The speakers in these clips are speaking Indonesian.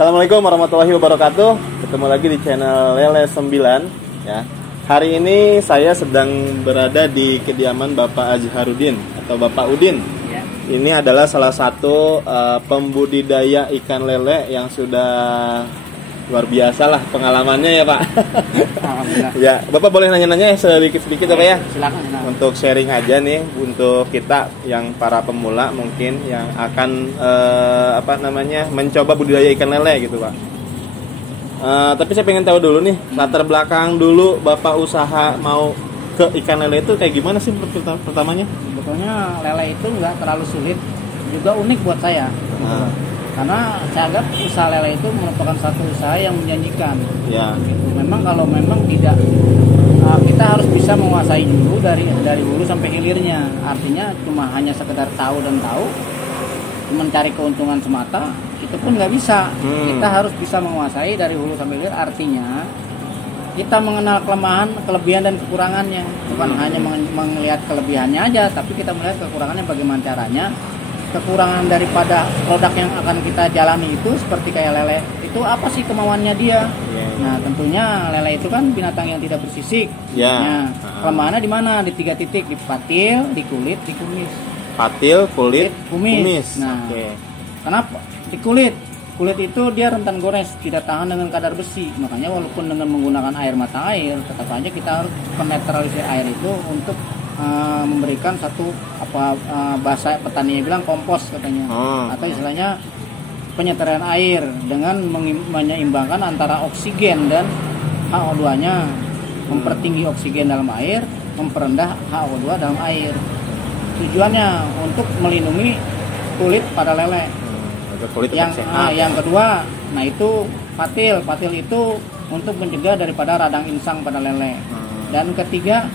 Assalamualaikum warahmatullahi wabarakatuh. Ketemu lagi di channel Lele 9 ya. Hari ini saya sedang berada di kediaman Bapak Azharuddin atau Bapak Udin ya. Ini adalah salah satu pembudidaya ikan lele yang sudah luar biasa lah pengalamannya ya Pak. Alhamdulillah. Ya, Bapak boleh nanya-nanya sedikit-sedikit apa ya? Silakan. Untuk sharing aja nih untuk kita yang para pemula mungkin yang akan mencoba budidaya ikan lele gitu Pak. Tapi saya pengen tahu dulu nih latar belakang dulu Bapak usaha mau ke ikan lele itu kayak gimana sih pertamanya? Sebetulnya lele itu nggak terlalu sulit, juga unik buat saya. Karena saya anggap usaha lele itu merupakan satu usaha yang menjanjikan. Ya. Memang kalau tidak, kita harus bisa menguasai dulu dari hulu sampai hilirnya. Artinya cuma hanya sekedar tahu, mencari keuntungan semata, itu pun nggak bisa. Kita harus bisa menguasai dari hulu sampai hilir. Artinya kita mengenal kelemahan, kelebihan dan kekurangannya. Bukan hanya melihat kelebihannya aja, tapi kita melihat kekurangannya bagaimana caranya. Kekurangan daripada produk yang akan kita jalani itu seperti kayak lele itu apa sih kemauannya dia. Nah tentunya lele itu kan binatang yang tidak bersisik. Nah, kelemahannya di mana? Di 3 titik, di patil, di kulit, di kumis. Patil, kulit, kumis. Nah, kenapa? Di kulit itu dia rentan gores, tidak tahan dengan kadar besi. Makanya walaupun dengan menggunakan air mata air, tetap aja kita harus menetralisir air itu untuk memberikan satu bahasa petani bilang kompos katanya, atau istilahnya penyeteran air dengan menyeimbangkan antara oksigen dan HO2-nya, mempertinggi oksigen dalam air, memperendah HO2 dalam air. Tujuannya untuk melindungi kulit pada lele. Yang kedua, nah itu patil itu untuk mencegah daripada radang insang pada lele. Dan ketiga,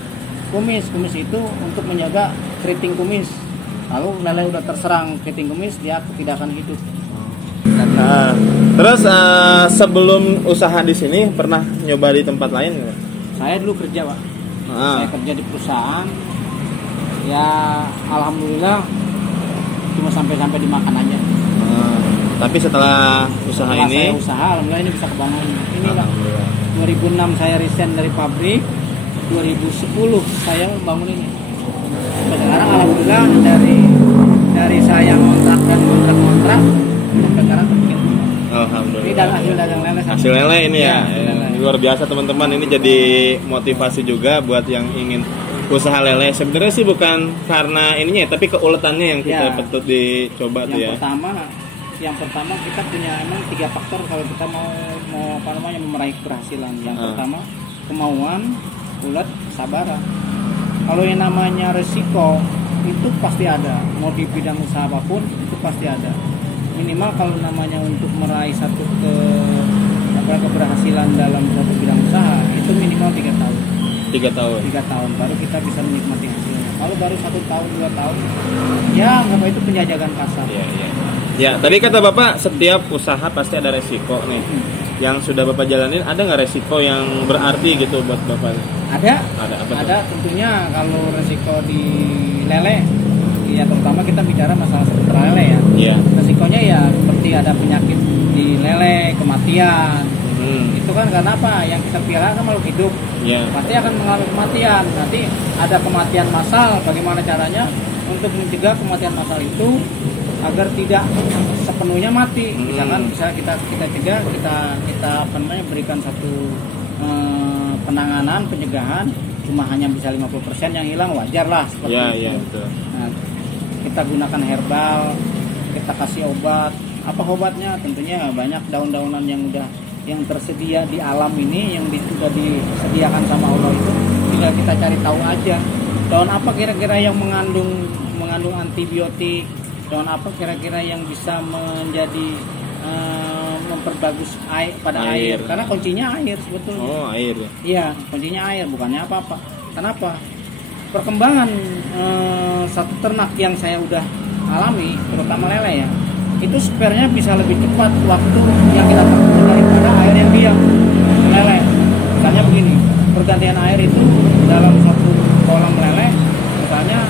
kumis itu untuk menjaga keriting kumis. Lalu lele udah terserang keriting kumis, dia tidak akan hidup. Terus sebelum usaha di sini pernah nyoba di tempat lain nggak? Saya dulu kerja Pak. Saya kerja di perusahaan. Ya alhamdulillah cuma sampai dimakan aja. Tapi setelah saya usaha, alhamdulillah ini bisa kebangun. Ini Pak, 2006 saya resign dari pabrik. 2010 saya bangun ini. Sekarang alhamdulillah dari saya ngontrak dan kontrak sampai sekarang terbikin. Alhamdulillah. Ini hasil dagang lele. Hasil lele ini ya. Luar biasa teman-teman. Ini jadi motivasi juga buat yang ingin usaha lele. Sebenarnya sih bukan karena ininya, tapi keuletannya yang kita patut dicoba tuh ya. Yang pertama kita punya emang 3 faktor kalau kita mau meraih keberhasilan. Yang pertama kemauan, ulet, sabaran. Kalau yang namanya resiko itu pasti ada, mau di bidang usaha apapun itu pasti ada. Minimal kalau namanya untuk meraih satu keberhasilan dalam suatu bidang usaha itu minimal 3 tahun. 3 tahun baru kita bisa menikmati hasilnya. Kalau baru 1 tahun 2 tahun ya nggak apa itu penjajakan pasar. Ya, tadi kata Bapak setiap usaha pasti ada resiko nih. Yang sudah Bapak jalanin ada nggak resiko yang berarti gitu buat Bapak? Ada tentunya. Kalau resiko di lele ya terutama kita bicara masalah seputar lele ya. Resikonya ya seperti ada penyakit di lele, kematian. Itu kan karena apa? Yang kita pelihara kan makhluk hidup. Pasti akan mengalami kematian. Nanti ada kematian massal. Bagaimana caranya untuk mencegah kematian massal itu agar tidak sepenuhnya mati. Misalkan bisa kita cegah, kita berikan satu penanganan, pencegahan, cuma hanya bisa 50% yang hilang, wajar lah seperti itu. Nah, kita gunakan herbal, kita kasih obat. Apa obatnya? Tentunya banyak daun-daunan yang tersedia di alam ini, yang sudah disediakan sama Allah itu, tinggal kita cari tahu aja. Daun apa kira-kira yang mengandung antibiotik? Daun apa kira-kira yang bisa menjadi memperbagus air pada air? Karena kuncinya air sebetulnya. Air ya? Iya, kuncinya air, bukannya apa-apa. Kenapa? Perkembangan satu ternak yang saya udah alami, terutama lele ya, itu sebenarnya bisa lebih cepat waktu yang kita tempuh daripada air yang diam. Lele, misalnya begini, pergantian air itu dalam satu kolam lele, misalnya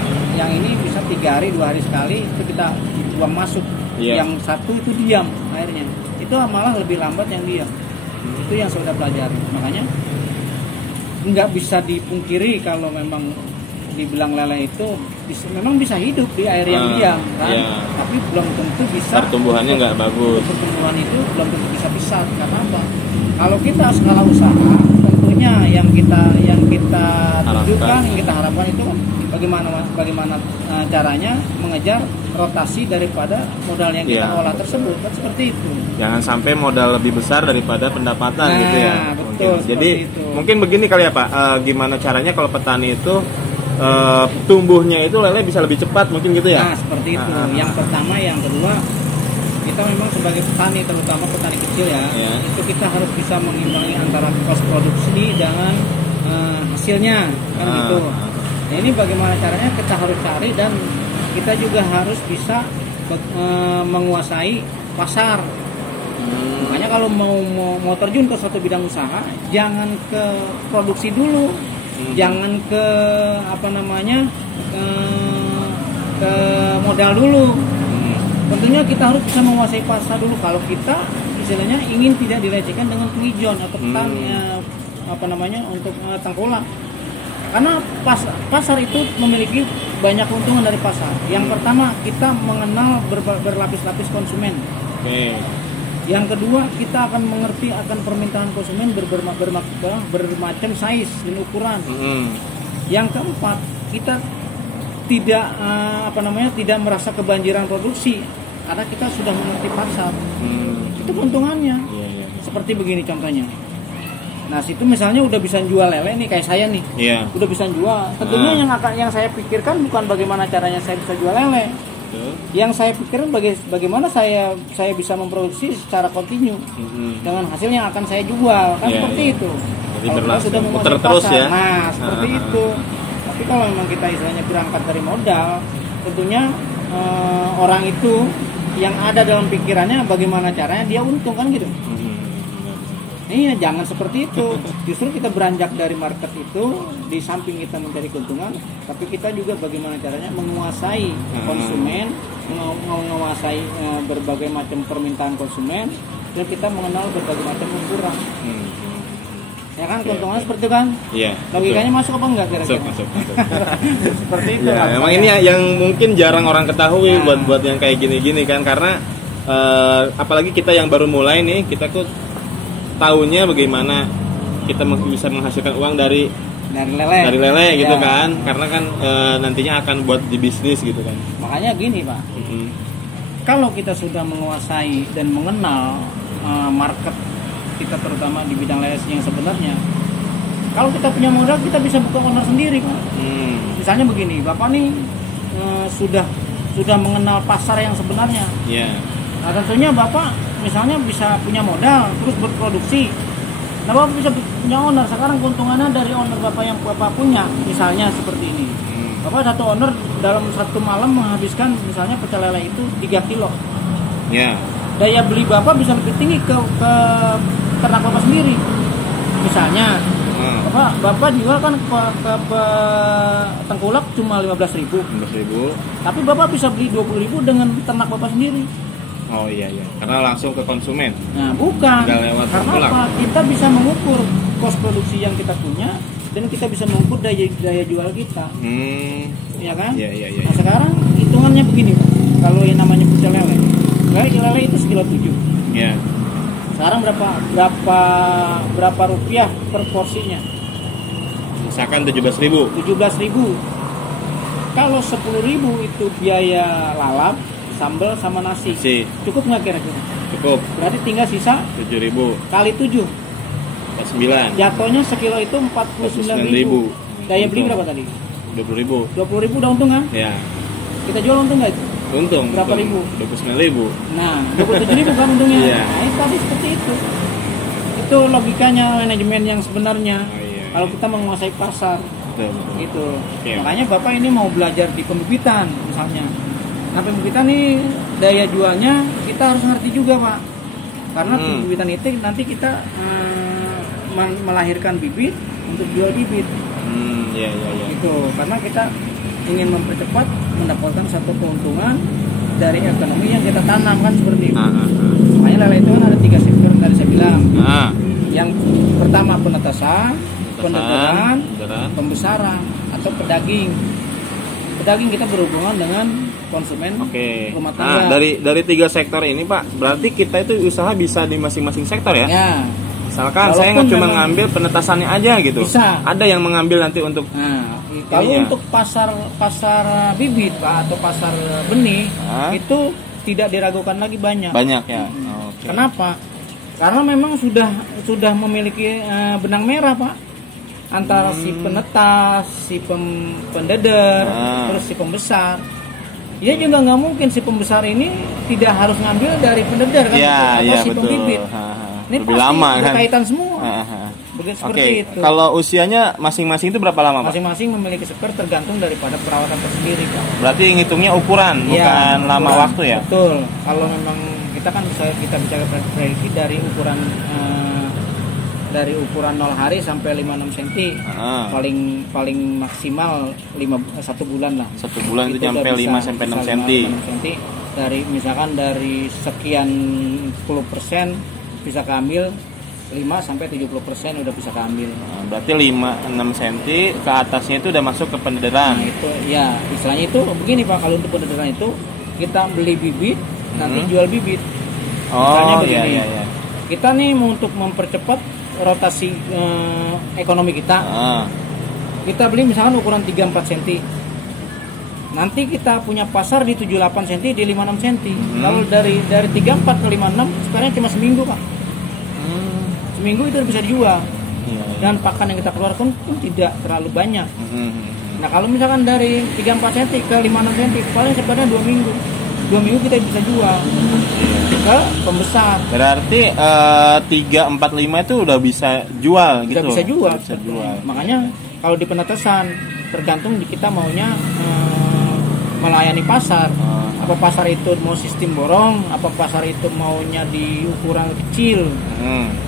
yang ini bisa 3 hari 2 hari sekali itu kita buang masuk. Yang satu itu diam airnya. itu malah lebih lambat yang diam. Itu yang saya udah pelajari. Makanya nggak bisa dipungkiri kalau memang dibilang lele itu memang bisa hidup di air yang diam kan, tapi belum tentu bisa. Pertumbuhannya nggak bagus. Pertumbuhan itu belum tentu bisa pesat. Karena apa? Kalau kita skala usaha, tentunya yang kita tujukan, yang kita harapkan itu bagaimana caranya mengejar rotasi daripada modal yang kita olah tersebut, kan seperti itu. Jangan sampai modal lebih besar daripada pendapatan gitu ya. Betul. Jadi mungkin begini kali ya Pak, gimana caranya kalau petani itu tumbuhnya itu lele bisa lebih cepat mungkin gitu ya? Nah seperti itu. Yang pertama, yang kedua, kita memang sebagai petani, terutama petani kecil ya, itu kita harus bisa mengimbangi antara kos produksi dengan hasilnya kan gitu. Nah ini bagaimana caranya kita harus cari, dan kita juga harus bisa menguasai pasar. Makanya kalau mau terjun ke suatu bidang usaha, jangan ke produksi dulu, jangan ke ke modal dulu. Tentunya kita harus bisa menguasai pasar dulu. Kalau kita istilahnya ingin tidak dilecehkan dengan tuijon atau untuk tengkulak. Karena pasar itu memiliki banyak keuntungan dari pasar. Yang pertama, kita mengenal berlapis-lapis konsumen. Yang kedua, kita akan mengerti akan permintaan konsumen bermacam size dan ukuran. Yang keempat, kita tidak merasa kebanjiran produksi karena kita sudah mengerti pasar. Itu keuntungannya. Seperti begini contohnya. Nah, situ misalnya udah bisa jual lele nih, kayak saya nih. Udah bisa jual. Tentunya yang saya pikirkan bukan bagaimana caranya saya bisa jual lele. Yang saya pikirkan bagaimana saya bisa memproduksi secara kontinu dengan hasil yang akan saya jual, kan seperti itu. Jadi sudah muter terus pasar, ya. Nah, seperti itu. Tapi kalau memang kita istilahnya berangkat dari modal, tentunya orang itu yang ada dalam pikirannya bagaimana caranya dia untung, kan gitu. Iya, jangan seperti itu. Justru kita beranjak dari market itu, di samping kita mencari keuntungan, tapi kita juga bagaimana caranya menguasai konsumen, menguasai berbagai macam permintaan konsumen, dan kita mengenal berbagai macam ukuran. Ya kan, keuntungannya seperti itu kan? Iya. Logikanya masuk apa enggak kira-kira? Masuk. Seperti itu. Ya, memang ini yang mungkin jarang orang ketahui buat yang kayak gini-gini kan, karena apalagi kita yang baru mulai nih, kita tuh tahunya bagaimana kita bisa menghasilkan uang dari lele gitu kan, karena kan nantinya akan buat di bisnis gitu kan. Makanya gini Pak, kalau kita sudah menguasai dan mengenal market kita, terutama di bidang lele yang sebenarnya, kalau kita punya modal kita bisa buka owner sendiri kan. Misalnya begini, Bapak nih sudah mengenal pasar yang sebenarnya. Nah tentunya Bapak misalnya bisa punya modal terus berproduksi. Nah Bapak bisa punya owner. Sekarang keuntungannya dari owner Bapak yang Bapak punya, misalnya seperti ini. Bapak satu owner dalam satu malam menghabiskan misalnya pecel lele itu 3 kilo. Daya beli Bapak bisa lebih tinggi ke ternak Bapak sendiri. Misalnya Bapak jual kan ke tengkulak cuma 15.000. Tapi Bapak bisa beli 20.000 dengan ternak Bapak sendiri. Oh iya, karena langsung ke konsumen. Nah bukan, karena apa? Kita bisa mengukur kos produksi yang kita punya, dan kita bisa mengukur daya jual kita. Ya kan? Nah sekarang hitungannya begini Pak. Kalau yang namanya pecel lele itu sekilo 7. Sekarang berapa rupiah per porsinya? Misalkan 17.000. Kalau 10.000 itu biaya lalap, sambal sama nasi. Cukup nggak kira-kira? Cukup. Berarti tinggal sisa 7.000 kali 7. 9. Jatuhnya sekilo itu 49.000. Daya beli berapa tadi? 20.000. 20.000 udah untung kan? Ya. Kita jual untung nggak? Untung. Berapa ribu? 29.000. Nah, 27.000 kan untungnya. Iya. Nah, tadi seperti itu. Itu logikanya manajemen yang sebenarnya. Kalau kita menguasai pasar. Gitu. Makanya Bapak ini mau belajar di pembibitan misalnya. Nah pembibitan nih daya jualnya kita harus ngerti juga Pak, karena pembibitan itu nanti kita melahirkan bibit untuk jual bibit. Itu karena kita ingin mendapatkan satu keuntungan dari ekonomi yang kita tanam kan seperti itu. Makanya lele itu kan ada 3 sektor yang tadi saya bilang. Nah, Yang pertama penetasan, pendedaran, pembesaran atau pedaging. Pedaging kita berhubungan dengan konsumen oke. rumah tangga. Nah, dari 3 sektor ini Pak, berarti kita itu usaha bisa di masing-masing sektor ya? Ya. Misalkan Walaupun saya nggak cuma memang- ngambil penetasannya aja gitu. Bisa. Ada yang mengambil nanti untuk Nah, kalau Ininya. untuk pasar bibit Pak atau pasar benih Hah? itu tidak diragukan lagi banyak. banyak ya. Hmm. Oke. Kenapa? Karena memang sudah memiliki benang merah Pak antara si penetas, si pendeder, terus si pembesar. Dia juga nggak mungkin si pembesar ini tidak harus ngambil dari pendeder kan, Iya, atau iya si betul. pembibit. Ini Lebih pasti lama kan. berkaitan semua. Ha. Begitu Oke, seperti itu. kalau usianya masing-masing itu berapa lama Pak? Masing-masing memiliki sektor tergantung daripada perawatan tersendiri Pak. Berarti ngitungnya ukuran, Iya, bukan lama ukuran. waktu ya? Betul. Kalau memang kita kan kita bicara prediksi dari ukuran dari ukuran 0 hari sampai 56 cm. Ah. Paling maksimal 1 bulan lah. 1 bulan itu udah sampai bisa- 5 sampai 6 bisa cm. 5 cm. Dari misalkan dari sekian 10% bisa keambil 5 sampai 70% udah bisa keambil. Nah, berarti 5-6 cm ke atasnya itu udah masuk ke pendederan. Nah itu ya istilahnya itu begini Pak, kalau untuk pendederan itu kita beli bibit nanti jual bibit. Misalnya Oh begini, iya iya. kita nih untuk mempercepat rotasi ekonomi kita, Ah. kita beli misalkan ukuran 3-4 cm. Nanti kita punya pasar di 78 cm, di 56 cm. Kalau dari 34 ke 56 sekarang cuma seminggu Pak. Seminggu itu bisa dijual. Iya, iya. Dan pakan yang kita keluarkan pun tidak terlalu banyak. Mhm. Nah kalau misalkan dari 34 cm ke 56 cm paling sebenarnya 2 minggu. 2 minggu kita bisa jual ke pembesar. Berarti 3, 4, 5 itu udah bisa jual gitu. Udah bisa jual. Udah bisa jual. Makanya kalau di penetasan tergantung kita maunya melayani pasar. Apa pasar itu mau sistem borong, apa pasar itu maunya di ukuran kecil.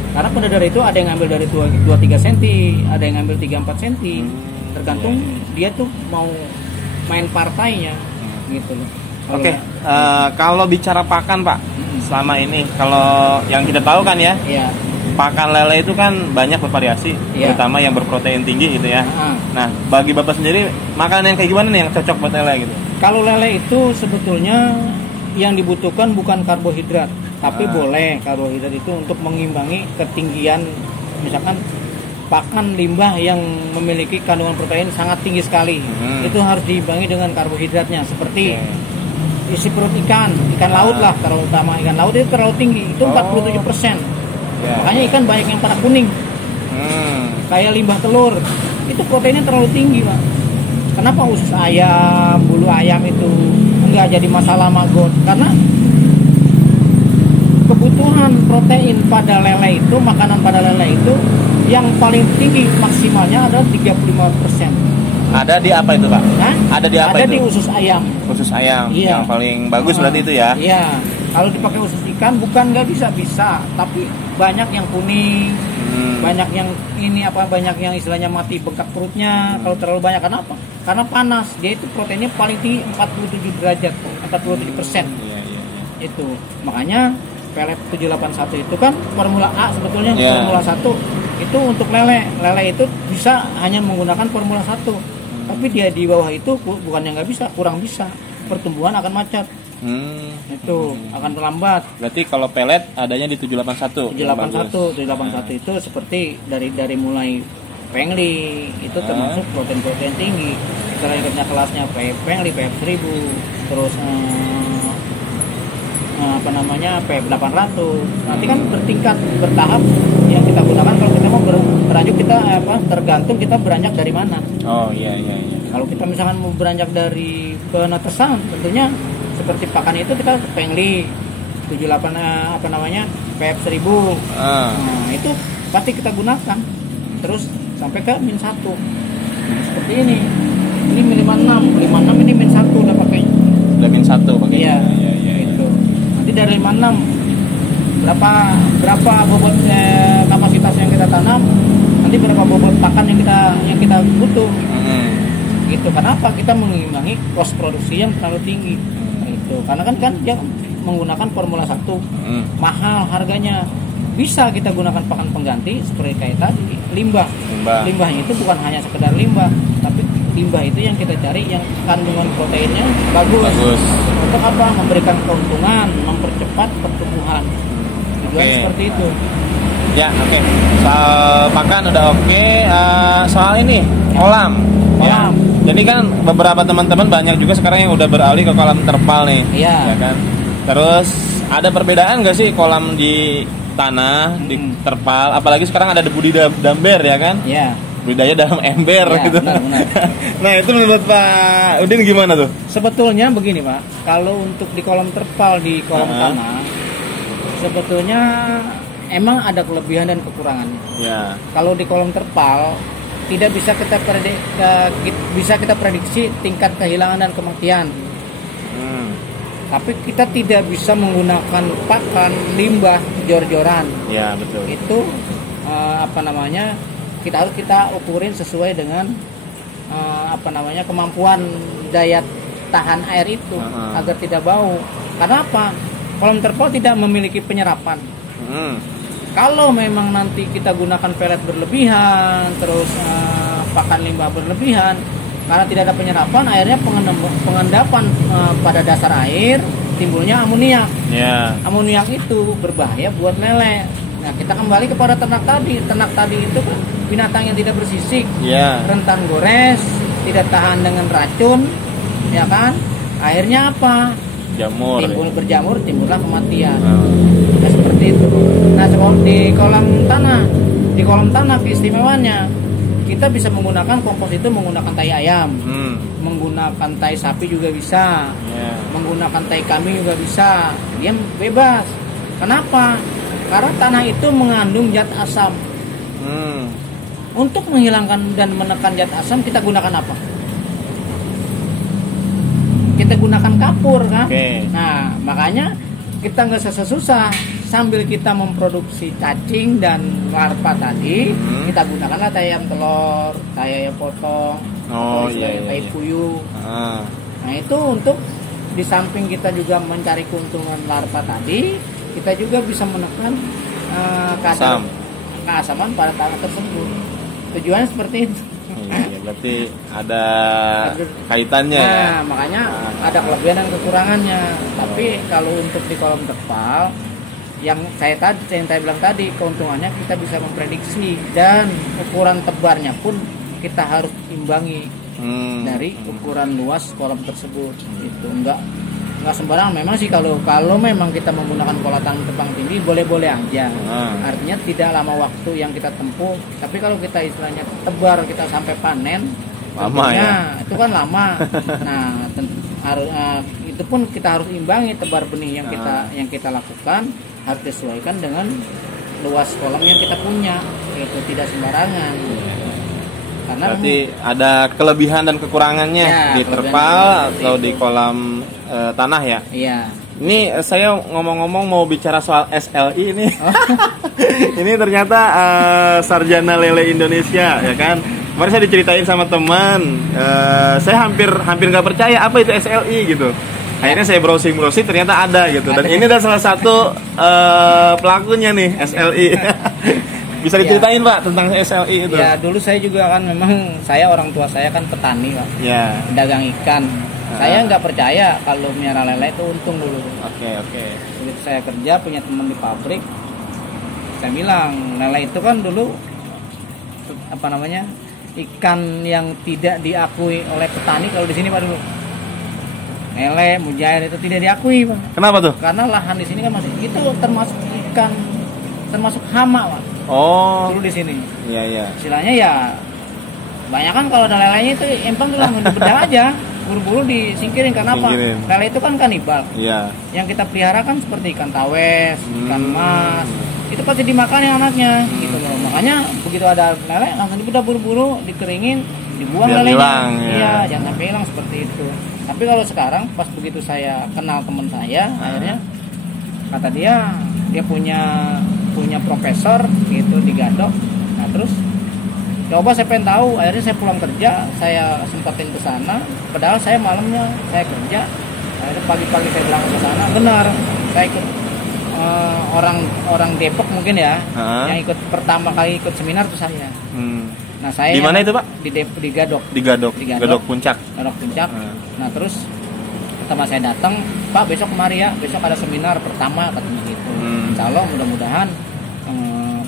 Karena pendedar itu ada yang ngambil dari 2-3 cm, ada yang ngambil 3-4 cm. Tergantung dia tuh mau main partainya gitu loh. Oke, kalau bicara pakan Pak, selama ini kalau yang kita tahu kan ya, Iya. pakan lele itu kan banyak bervariasi, Iya. terutama yang berprotein tinggi gitu ya. Nah, Nah, bagi Bapak sendiri makanan yang kayak gimana nih yang cocok buat lele gitu? kalau lele itu sebetulnya yang dibutuhkan bukan karbohidrat, tapi boleh karbohidrat itu untuk mengimbangi ketinggian misalkan pakan limbah yang memiliki kandungan protein sangat tinggi sekali. Itu harus diimbangi dengan karbohidratnya seperti isi perut ikan laut lah, terutama ikan laut itu terlalu tinggi, itu 47%. Makanya ikan banyak yang pada kuning. Kayak limbah telur, itu proteinnya terlalu tinggi Pak. Kenapa usus ayam, bulu ayam itu enggak jadi masalah maggot? Karena kebutuhan protein pada lele itu, makanan pada lele itu yang paling tinggi maksimalnya adalah 35%. Ada di apa itu Pak? Hah? Ada di apa Ada itu? di usus ayam. Khusus ayam, Iya. yang paling bagus berarti itu ya? Iya. Kalau dipakai usus ikan bukan nggak bisa, tapi banyak yang kuning, banyak yang banyak yang istilahnya mati bengkak perutnya kalau terlalu banyak. Kenapa? Karena panas. Dia itu proteinnya paling tinggi 47 derajat, 47%. Iya. Itu. Makanya pelet 781 itu kan formula A sebetulnya. Iya. Formula 1 itu untuk lele. Lele itu bisa hanya menggunakan formula 1. Tapi dia di bawah itu bukan yang nggak bisa, kurang bisa. Pertumbuhan akan macet. Itu akan terlambat. Berarti kalau pelet adanya di 781. 781 itu seperti dari mulai pengli itu termasuk protein tinggi. Selanjutnya kelasnya pengli PF 1000, terus PF 800. Nanti kan bertingkat bertahap yang kita gunakan. Kalau kita mau beranjak kita tergantung kita beranjak dari mana. Oh iya. Kalau kita misalkan mau beranjak dari penetesan, tentunya seperti pakan itu kita pengli 78 PF 1000. Nah, itu pasti kita gunakan. Terus sampai ke min 1. Seperti ini. Ini min 56 ini min 1 udah pakai. Udah min 1 pakai. Iya. Itu. Nanti dari 56 berapa bobot kapasitas yang kita tanam, nanti berapa bobot pakan yang kita butuh. Gitu. Kenapa kita mengimbangi kos produksi yang terlalu tinggi? Itu karena kan dia menggunakan Formula 1. Mahal harganya. Bisa kita gunakan pakan pengganti seperti kayak tadi, limbah. Limbahnya itu bukan hanya sekedar limbah, tapi limbah itu yang kita cari yang kandungan proteinnya bagus. Untuk apa? Memberikan keuntungan, mempercepat pertumbuhan. Seperti itu. Ya, oke. Soal pakan udah oke. Soal ini kolam. Ya. Jadi kan beberapa teman-teman banyak juga sekarang yang udah beralih ke kolam terpal nih. Ya kan. Terus ada perbedaan nggak sih kolam di tanah di terpal? Apalagi sekarang ada debu di damber ya kan? Iya. Budidaya dalam ember gitu. Benar. Nah itu menurut Pak Udin gimana tuh? Sebetulnya begini Pak, kalau untuk di kolam terpal di kolam tanah, sebetulnya emang ada kelebihan dan kekurangannya. Ya. Kalau di kolam terpal tidak bisa kita prediksi tingkat kehilangan dan kematian. Tapi kita tidak bisa menggunakan pakan limbah jor-joran. Ya betul. Itu kita harus ukurin sesuai dengan kemampuan daya tahan air itu agar tidak bau. Karena apa? Kolam terpal tidak memiliki penyerapan. Kalau memang nanti kita gunakan pelet berlebihan, terus pakan limbah berlebihan, karena tidak ada penyerapan, airnya pengendapan pada dasar air, timbulnya amoniak. Amoniak itu berbahaya buat lele. Nah, kita kembali kepada ternak tadi. Ternak tadi itu kan binatang yang tidak bersisik, rentan gores, tidak tahan dengan racun, ya kan? Akhirnya apa? Berjamur, timbullah kematian. Nah, seperti itu. Nah, di kolam tanah keistimewanya kita bisa menggunakan kompos itu menggunakan tai ayam, menggunakan tai sapi juga bisa, menggunakan tai kambing juga bisa. Dia bebas. Kenapa? Karena tanah itu mengandung zat asam. Untuk menghilangkan dan menekan zat asam kita gunakan apa? Kita gunakan kapur kan? Nah makanya kita nggak susah-susah. Sambil kita memproduksi cacing dan larva tadi, kita gunakanlah tai ayam telur, tai ayam potong, tai puyuh. Nah itu untuk di samping kita juga mencari keuntungan larva tadi, kita juga bisa menekan keasaman pada tanah tersebut. Tujuannya seperti itu. Iya, berarti ada kaitannya. Nah, makanya ada kelebihan dan kekurangannya. Tapi kalau untuk di kolam terpal, yang saya bilang tadi, keuntungannya kita bisa memprediksi dan ukuran tebarnya pun kita harus imbangi dari ukuran luas kolam tersebut. Itu enggak sembarangan. Memang sih kalau memang kita menggunakan pola tebang tinggi boleh-boleh aja. Artinya tidak lama waktu yang kita tempuh. Tapi kalau kita istilahnya tebar kita sampai panen, lama ya. Itu kan lama. Nah, itu pun kita harus imbangi tebar benih yang kita lakukan harus disesuaikan dengan luas kolam yang kita punya. Itu tidak sembarangan. Karena berarti ada kelebihan dan kekurangannya di terpal atau di kolam tanah ya. Iya. Ini saya ngomong-ngomong mau bicara soal SLI ini. Ini ternyata Sarjana Lele Indonesia ya kan. Kemarin saya diceritain sama teman. Saya hampir nggak percaya apa itu SLI gitu. Akhirnya saya browsing ternyata ada gitu. Dan ini adalah salah satu pelakunya nih SLI. Bisa diceritain Pak tentang SLI itu? Ya dulu saya juga kan memang orang tua saya kan petani Pak. Pedagang ikan. Saya nggak percaya kalau miara lele itu untung dulu. Oke. Begitu saya kerja punya teman di pabrik, saya bilang lele itu kan dulu ikan yang tidak diakui oleh petani kalau di sini Pak dulu. Lele, mujair itu tidak diakui Pak. Kenapa tuh? Karena lahan di sini kan masih itu termasuk ikan termasuk hama Pak. Dulu di sini. Iya. Istilahnya ya banyak kan kalau ada lelenya itu empang tuh langsung dibedah aja, buru-buru disingkirin. Karena apa? Lele itu kan kanibal. Iya. Yang kita pelihara kan seperti ikan tawes, ikan mas, itu pasti dimakan yang anaknya, gitu loh. Makanya begitu ada lele langsung dibedah buru-buru, dikeringin, dibuang lelenya. Iya, jangan sampai hilang seperti itu. Tapi kalau sekarang pas begitu saya kenal teman saya, akhirnya kata dia punya profesor gitu di Gadok. Nah terus coba saya pengen tahu, akhirnya saya pulang kerja, saya sempetin ke sana. Padahal saya malamnya saya kerja, akhirnya pagi-pagi saya bilang ke sana, benar kita ikut orang Depok mungkin ya, yang ikut pertama kali ikut seminar tuh saya. Nah saya di mana itu Pak? Di Gadok. Di Gadok Puncak. Nah terus pertama saya datang, Pak besok kemari ya, besok ada seminar pertama katanya gitu. Insya Allah mudah-mudahan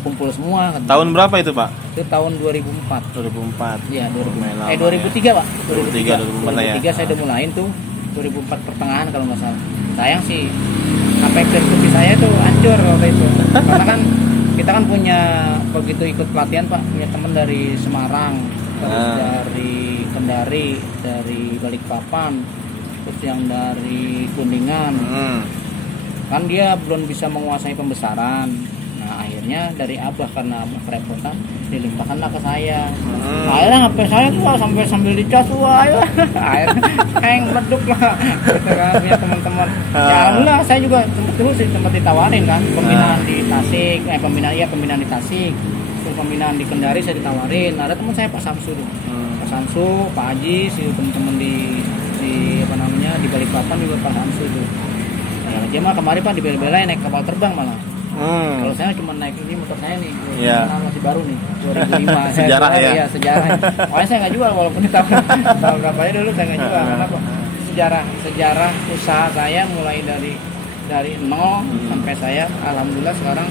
kumpul semua. Katanya. Tahun berapa itu Pak? Itu tahun 2004. 2004. Iya 2003 Pak. 2003 saya udah mulain tuh. 2004 pertengahan kalau nggak salah. Sayang sih HP kopi saya tuh hancur waktu itu. Karena kan kita kan punya begitu ikut pelatihan Pak, punya teman dari Semarang, terus dari Kendari, dari Balikpapan, terus yang dari Kuningan. Kan dia belum bisa menguasai pembesaran. Nah akhirnya dari Abah karena kerepotan dilimpahkanlah ke saya. Akhirnya HP saya tuh sambil dicas akhirnya hang leduk lah gitu kan, punya teman-teman. Ya alhamdulillah saya juga sempat ditawarin kan pembinaan di Tasik, pembinaan di Tasik, terus pembinaan di Kendari saya ditawarin. Ada teman saya Pak Samsu tuh. Pak Samsu, Pak Haji, si teman-teman di apa namanya di Balikpapan juga Pak Samsu tuh. Ya dia mah kemarin Pak dibela-belain naik kapal terbang malah. Kalau saya cuma naik ini motor saya nih, masih baru nih, 2005. Sejarah ya? Iya sejarah. Pokoknya saya nggak jual walaupun di tahun berapa aja dulu saya nggak jual. Kenapa? Sejarah usaha saya mulai dari nol sampai saya, alhamdulillah sekarang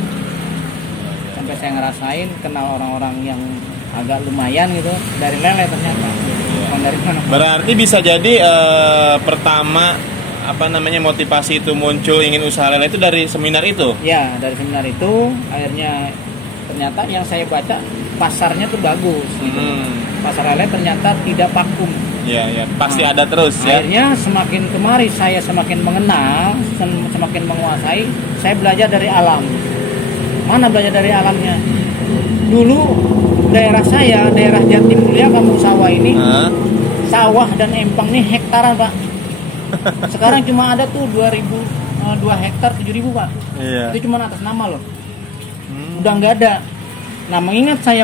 sampai saya ngerasain kenal orang-orang yang agak lumayan gitu dari lele ternyata. Dari mana? Berarti bisa jadi pertama motivasi itu muncul ingin usaha lele itu dari seminar itu? Ya, dari seminar itu akhirnya ternyata yang saya baca pasarnya tuh bagus gitu. Pasar lele ternyata tidak vakum. Ya, pasti ada terus ya. Akhirnya semakin kemari saya semakin mengenal, semakin menguasai, saya belajar dari alam. Mana belajar dari alamnya? Dulu daerah saya, daerah Jatimulya Kampung Sawah ini, sawah dan empang nih hektaran Pak. Sekarang cuma ada tuh 2 hektar 7.000 Pak. Iya. Itu cuma atas nama loh. Udah nggak ada. Nah mengingat saya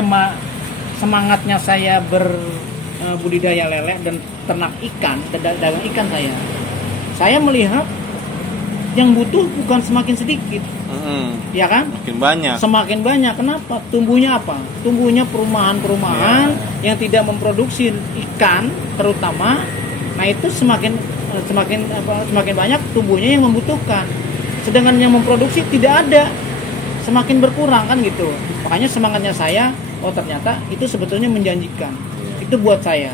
semangatnya saya berbudidaya lele dan ternak ikan, dagang ikan saya melihat yang butuh bukan semakin sedikit, ya kan? Semakin banyak. Kenapa? Tumbuhnya apa? Tumbuhnya perumahan yang tidak memproduksi ikan terutama. Nah itu semakin banyak tumbuhnya yang membutuhkan, sedangkan yang memproduksi tidak ada, semakin berkurang kan gitu. Makanya semangatnya saya, ternyata itu sebetulnya menjanjikan. Itu buat saya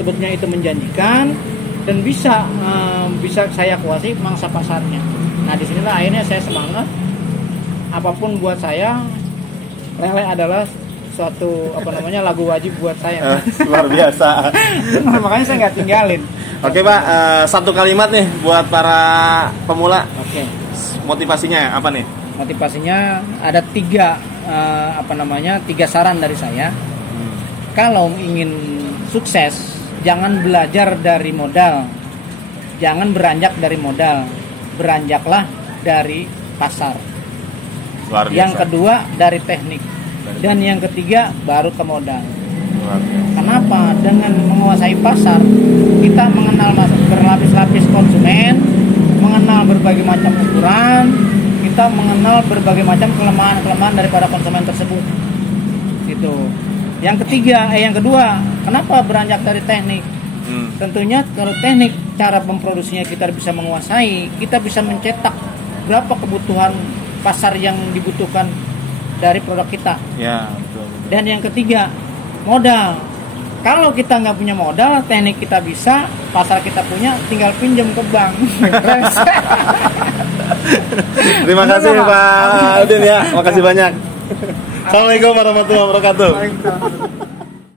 sebetulnya itu menjanjikan dan bisa saya kuasai mangsa pasarnya. Nah disinilah akhirnya saya semangat. Apapun buat saya, lele adalah suatu lagu wajib buat saya. Luar biasa. Makanya saya nggak tinggalin. Oke Pak, satu kalimat nih buat para pemula. Oke. Motivasinya apa nih? Motivasinya ada 3 saran dari saya. Kalau ingin sukses, jangan belajar dari modal, jangan beranjak dari modal, beranjaklah dari pasar. Luar biasa. Yang kedua dari teknik, dan yang ketiga baru ke modal. Kenapa? Dengan menguasai pasar, kita mengenal berlapis-lapis konsumen, mengenal berbagai macam ukuran, kita mengenal berbagai macam kelemahan-kelemahan daripada konsumen tersebut. Gitu. Yang kedua, kenapa beranjak dari teknik? Tentunya kalau teknik, cara memproduksinya kita bisa menguasai, kita bisa mencetak berapa kebutuhan pasar yang dibutuhkan dari produk kita. Ya, betul. Dan yang ketiga, modal. Kalau kita nggak punya modal, teknik kita bisa, pasar kita punya, tinggal pinjam ke bank. Terima kasih Pak Udin ya, makasih banyak. Assalamualaikum warahmatullahi wabarakatuh.